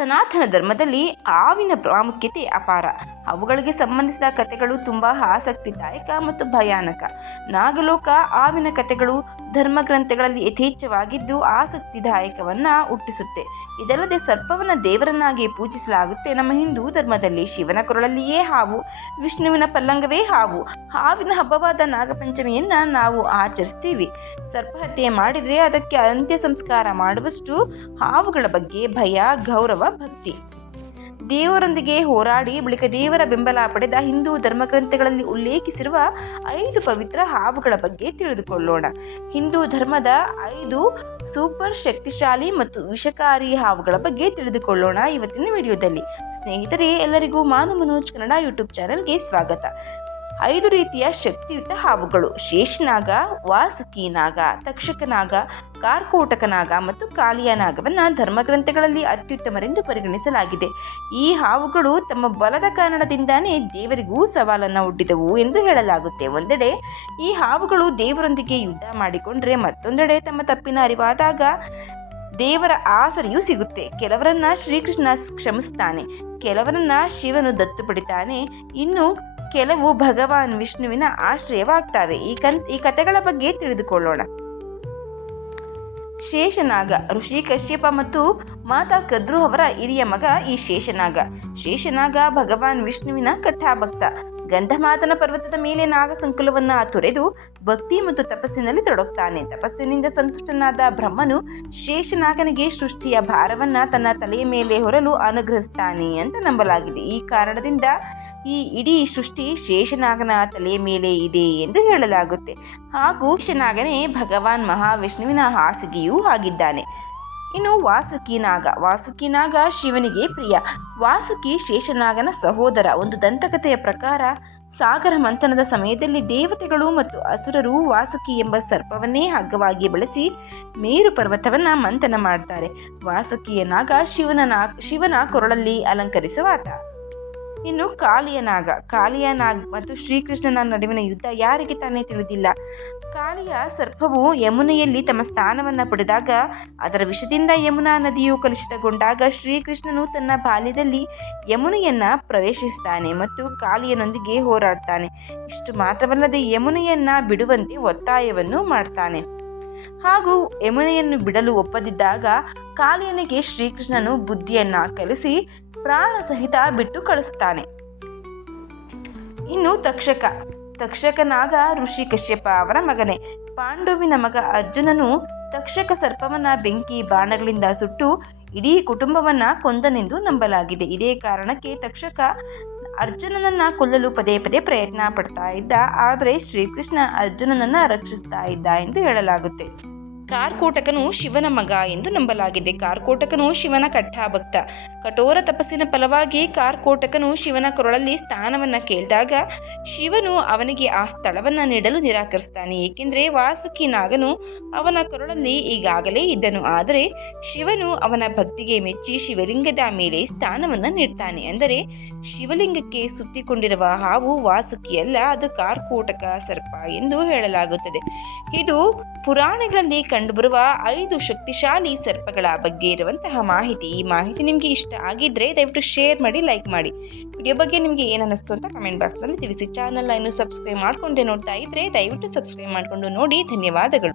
ಸನಾತನ ಧರ್ಮದಲ್ಲಿ ಹಾವಿನ ಪ್ರಾಮುಖ್ಯತೆ ಅಪಾರ. ಅವುಗಳಿಗೆ ಸಂಬಂಧಿಸಿದ ಕಥೆಗಳು ತುಂಬ ಆಸಕ್ತಿದಾಯಕ ಮತ್ತು ಭಯಾನಕ. ನಾಗಲೋಕ ಹಾವಿನ ಕಥೆಗಳು ಧರ್ಮ ಗ್ರಂಥಗಳಲ್ಲಿ ಯಥೇಚ್ಛವಾಗಿದ್ದು ಆಸಕ್ತಿದಾಯಕವನ್ನು ಹುಟ್ಟಿಸುತ್ತೆ. ಇದಲ್ಲದೆ ಸರ್ಪವನ್ನು ದೇವರನ್ನಾಗಿ ಪೂಜಿಸಲಾಗುತ್ತೆ. ನಮ್ಮ ಹಿಂದೂ ಧರ್ಮದಲ್ಲಿ ಶಿವನ ಕೊರಳಲ್ಲಿಯೇ ಹಾವು, ವಿಷ್ಣುವಿನ ಪಲ್ಲಂಗವೇ ಹಾವು, ಹಾವಿನ ಹಬ್ಬವಾದ ನಾಗಪಂಚಮಿಯನ್ನು ನಾವು ಆಚರಿಸ್ತೀವಿ. ಸರ್ಪಹತ್ಯೆ ಮಾಡಿದರೆ ಅದಕ್ಕೆ ಅಂತ್ಯ ಸಂಸ್ಕಾರ ಮಾಡುವಷ್ಟು ಹಾವುಗಳ ಬಗ್ಗೆ ಭಯ, ಗೌರವ ಭಕ್ತಿ. ದೇವರೊಂದಿಗೆ ಹೋರಾಡಿ ಬಳಿಕ ದೇವರ ಬೆಂಬಲ ಪಡೆದ ಹಿಂದೂ ಧರ್ಮಗ್ರಂಥಗಳಲ್ಲಿ ಉಲ್ಲೇಖಿಸಿರುವ ಐದು ಪವಿತ್ರ ಹಾವುಗಳ ಬಗ್ಗೆ ತಿಳಿದುಕೊಳ್ಳೋಣ. ಹಿಂದೂ ಧರ್ಮದ ಐದು ಸೂಪರ್ ಶಕ್ತಿಶಾಲಿ ಮತ್ತು ವಿಷಕಾರಿ ಹಾವುಗಳ ಬಗ್ಗೆ ತಿಳಿದುಕೊಳ್ಳೋಣ ಇವತ್ತಿನ ವಿಡಿಯೋದಲ್ಲಿ. ಸ್ನೇಹಿತರೆ, ಎಲ್ಲರಿಗೂ ಮಾನು ಮನೋಜ್ ಕನ್ನಡ ಯೂಟ್ಯೂಬ್ ಚಾನೆಲ್ಗೆ ಸ್ವಾಗತ. ಐದು ರೀತಿಯ ಶಕ್ತಿಯುತ ಹಾವುಗಳು. ಶೇಷನಾಗ ವಾಸುಕಿ ನಾಗ ತಕ್ಷಕ ನಾಗ ಮತ್ತು ಕಾಲಿಯ ನಾಗವನ್ನು ಧರ್ಮಗ್ರಂಥಗಳಲ್ಲಿ ಅತ್ಯುತ್ತಮರೆಂದು ಪರಿಗಣಿಸಲಾಗಿದೆ. ಈ ಹಾವುಗಳು ತಮ್ಮ ಬಲದ ಕಾರಣದಿಂದಾನೇ ದೇವರಿಗೂ ಸವಾಲನ್ನು ಒಡ್ಡಿದವು ಎಂದು ಹೇಳಲಾಗುತ್ತೆ. ಒಂದೆಡೆ ಈ ಹಾವುಗಳು ದೇವರೊಂದಿಗೆ ಯುದ್ಧ ಮಾಡಿಕೊಂಡ್ರೆ ಮತ್ತೊಂದೆಡೆ ತಮ್ಮ ತಪ್ಪಿನ ಅರಿವಾದಾಗ ದೇವರ ಆಸರೆಯೂ ಸಿಗುತ್ತೆ. ಕೆಲವರನ್ನ ಶ್ರೀಕೃಷ್ಣ ಕ್ಷಮಿಸ್ತಾನೆ. ಕೆಲವರನ್ನ ಶಿವನು ದತ್ತು ಪಡಿತಾನೆ. ಇನ್ನು ಕೆಲವು ಭಗವಾನ್ ವಿಷ್ಣುವಿನ ಆಶ್ರಯವಾಗ್ತವೆ. ಈ ಕನ್ ಈ ಕಥೆಗಳ ಬಗ್ಗೆ ತಿಳಿದುಕೊಳ್ಳೋಣ. ಶೇಷನಾಗ ಋಷಿ ಕಶ್ಯಪ ಮತ್ತು ಮಾತಾ ಕದ್ರು ಅವರ ಹಿರಿಯ ಮಗ ಈ ಶೇಷನಾಗ. ಶೇಷನಾಗ ಭಗವಾನ್ ವಿಷ್ಣುವಿನ ಕಟ್ಟಾಭಕ್ತ ಗಂಧಮಾತನ ಪರ್ವತದ ಮೇಲೆ ನಾಗ ಸಂಕುಲವನ್ನ ತೊರೆದು ಭಕ್ತಿ ಮತ್ತು ತಪಸ್ಸಿನಲ್ಲಿ ತೊಡಗುತ್ತಾನೆ ತಪಸ್ಸಿನಿಂದ ಸಂತುಷ್ಟನಾದ ಬ್ರಹ್ಮನು ಶೇಷನಾಗನಿಗೆ ಸೃಷ್ಟಿಯ ಭಾರವನ್ನ ತನ್ನ ತಲೆಯ ಮೇಲೆ ಹೊರಲು ಅನುಗ್ರಹಿಸ್ತಾನೆ ಅಂತ ನಂಬಲಾಗಿದೆ. ಈ ಕಾರಣದಿಂದ ಈ ಇಡೀ ಸೃಷ್ಟಿ ಶೇಷನಾಗನ ತಲೆಯ ಮೇಲೆ ಇದೆ ಎಂದು ಹೇಳಲಾಗುತ್ತೆ. ಹಾಗೂ ಶೇಷನಾಗನೇ ಭಗವಾನ್ ಮಹಾವಿಷ್ಣುವಿನ ಹಾಸಿಗೆಯೂ ಆಗಿದ್ದಾನೆ. ಇನ್ನು ವಾಸುಕಿ ನಾಗ. ವಾಸುಕಿ ನಾಗ ಶಿವನಿಗೆ ಪ್ರಿಯ. ವಾಸುಕಿ ಶೇಷನಾಗನ ಸಹೋದರ. ಒಂದು ದಂತಕಥೆಯ ಪ್ರಕಾರ, ಸಾಗರ ಮಂಥನದ ಸಮಯದಲ್ಲಿ ದೇವತೆಗಳು ಮತ್ತು ಅಸುರರು ವಾಸುಕಿ ಎಂಬ ಸರ್ಪವನ್ನೇ ಹಗ್ಗವಾಗಿ ಬಳಸಿ ಮೇರು ಪರ್ವತವನ್ನ ಮಂಥನ ಮಾಡ್ತಾರೆ. ವಾಸುಕಿಯ ನಾಗ ಶಿವನ ಶಿವನ ಕೊರಳಲ್ಲಿ ಅಲಂಕರಿಸುವಾತ ಇನ್ನು ಕಾಳಿಯ ನಾಗ ಕಾಳಿಯ ನಾಗ್ ಮತ್ತು ಶ್ರೀಕೃಷ್ಣನ ನಡುವಿನ ಯುದ್ಧ ಯಾರಿಗೆ ತಾನೇ ತಿಳಿದಿಲ್ಲ. ಕಾಳಿಯ ಸರ್ಪವು ಯಮುನೆಯಲ್ಲಿ ತಮ್ಮ ಸ್ಥಾನವನ್ನು ಪಡೆದಾಗ, ಅದರ ವಿಷದಿಂದ ಯಮುನಾ ನದಿಯು ಕಲುಷಿತಗೊಂಡಾಗ ಶ್ರೀಕೃಷ್ಣನು ತನ್ನ ಬಾಲ್ಯದಲ್ಲಿ ಯಮುನೆಯನ್ನ ಪ್ರವೇಶಿಸ್ತಾನೆ ಮತ್ತು ಕಾಳಿಯನೊಂದಿಗೆ ಹೋರಾಡ್ತಾನೆ. ಇಷ್ಟು ಮಾತ್ರವಲ್ಲದೆ ಯಮುನೆಯನ್ನ ಬಿಡುವಂತೆ ಒತ್ತಾಯವನ್ನು ಮಾಡ್ತಾನೆ. ಹಾಗೂ ಯಮುನೆಯನ್ನು ಬಿಡಲು ಒಪ್ಪದಿದ್ದಾಗ ಕಾಲಿಯನಿಗೆ ಶ್ರೀಕೃಷ್ಣನು ಬುದ್ಧಿಯನ್ನ ಕಲಿಸಿ ಪ್ರಾಣ ಸಹಿತ ಬಿಟ್ಟು ಕಳಿಸುತ್ತಾನೆ. ಇನ್ನು ತಕ್ಷಕ. ತಕ್ಷಕನಾಗ ಋಷಿ ಕಶ್ಯಪ ಅವರ ಮಗನೇ. ಪಾಂಡುವಿನ ಮಗ ಅರ್ಜುನನು ತಕ್ಷಕ ಸರ್ಪವನ್ನ ಬೆಂಕಿ ಬಾಣಗಳಿಂದ ಸುಟ್ಟು ಇಡೀ ಕುಟುಂಬವನ್ನ ಕೊಂದನೆಂದು ನಂಬಲಾಗಿದೆ. ಇದೇ ಕಾರಣಕ್ಕೆ ತಕ್ಷಕ ಅರ್ಜುನನನ್ನ ಕೊಲ್ಲಲು ಪದೇ ಪದೇ ಪ್ರಯತ್ನ ಪಡ್ತಾ ಇದ್ದ ಆದರೆ ಶ್ರೀಕೃಷ್ಣ ಅರ್ಜುನನನ್ನ ರಕ್ಷಿಸ್ತಾ ಇದ್ದ ಎಂದು ಹೇಳಲಾಗುತ್ತೆ. ಕಾರ್ಕೋಟಕನು ಶಿವನ ಮಗ ಎಂದು ನಂಬಲಾಗಿದೆ. ಕಾರ್ಕೋಟಕನು ಶಿವನ ಕಟ್ಟಾಭಕ್ತ. ಕಠೋರ ತಪಸ್ಸಿನ ಫಲವಾಗಿ ಕಾರ್ಕೋಟಕನು ಶಿವನ ಕೊರಳಲ್ಲಿ ಸ್ಥಾನವನ್ನು ಕೇಳಿದಾಗ ಶಿವನು ಅವನಿಗೆ ಆ ಸ್ಥಳವನ್ನು ನೀಡಲು ನಿರಾಕರಿಸ್ತಾನೆ. ಏಕೆಂದರೆ ವಾಸುಕಿ ನಾಗನು ಅವನ ಕೊರಳಲ್ಲಿ ಈಗಾಗಲೇ ಇದ್ದನು. ಆದರೆ ಶಿವನು ಅವನ ಭಕ್ತಿಗೆ ಮೆಚ್ಚಿ ಶಿವಲಿಂಗದ ಮೇಲೆ ಸ್ಥಾನವನ್ನು ನೀಡ್ತಾನೆ. ಅಂದರೆ ಶಿವಲಿಂಗಕ್ಕೆ ಸುತ್ತಿಕೊಂಡಿರುವ ಹಾವು ವಾಸುಕಿಯಲ್ಲ, ಅದು ಕಾರ್ಕೋಟಕ ಸರ್ಪ ಎಂದು ಹೇಳಲಾಗುತ್ತದೆ. ಇದು ಪುರಾಣಗಳಲ್ಲಿ ಕಂಡುಬರುವ ಐದು ಶಕ್ತಿಶಾಲಿ ಸರ್ಪಗಳ ಬಗ್ಗೆ ಇರುವಂತಹ ಮಾಹಿತಿ. ಈ ಮಾಹಿತಿ ನಿಮಗೆ ಇಷ್ಟ ಆಗಿದ್ದರೆ ದಯವಿಟ್ಟು ಶೇರ್ ಮಾಡಿ ಲೈಕ್ ಮಾಡಿ. ವಿಡಿಯೋ ಬಗ್ಗೆ ನಿಮಗೆ ಏನು ಅಂತ ಕಮೆಂಟ್ ಬಾಕ್ಸ್ನಲ್ಲಿ ತಿಳಿಸಿ. ಚಾನಲ್ ಇನ್ನೂ ಸಬ್ಸ್ಕ್ರೈಬ್ ಮಾಡ್ಕೊಂಡೆ ನೋಡ್ತಾ ಇದ್ದರೆ ದಯವಿಟ್ಟು ಸಬ್ಸ್ಕ್ರೈಬ್ ಮಾಡಿಕೊಂಡು ನೋಡಿ. ಧನ್ಯವಾದಗಳು.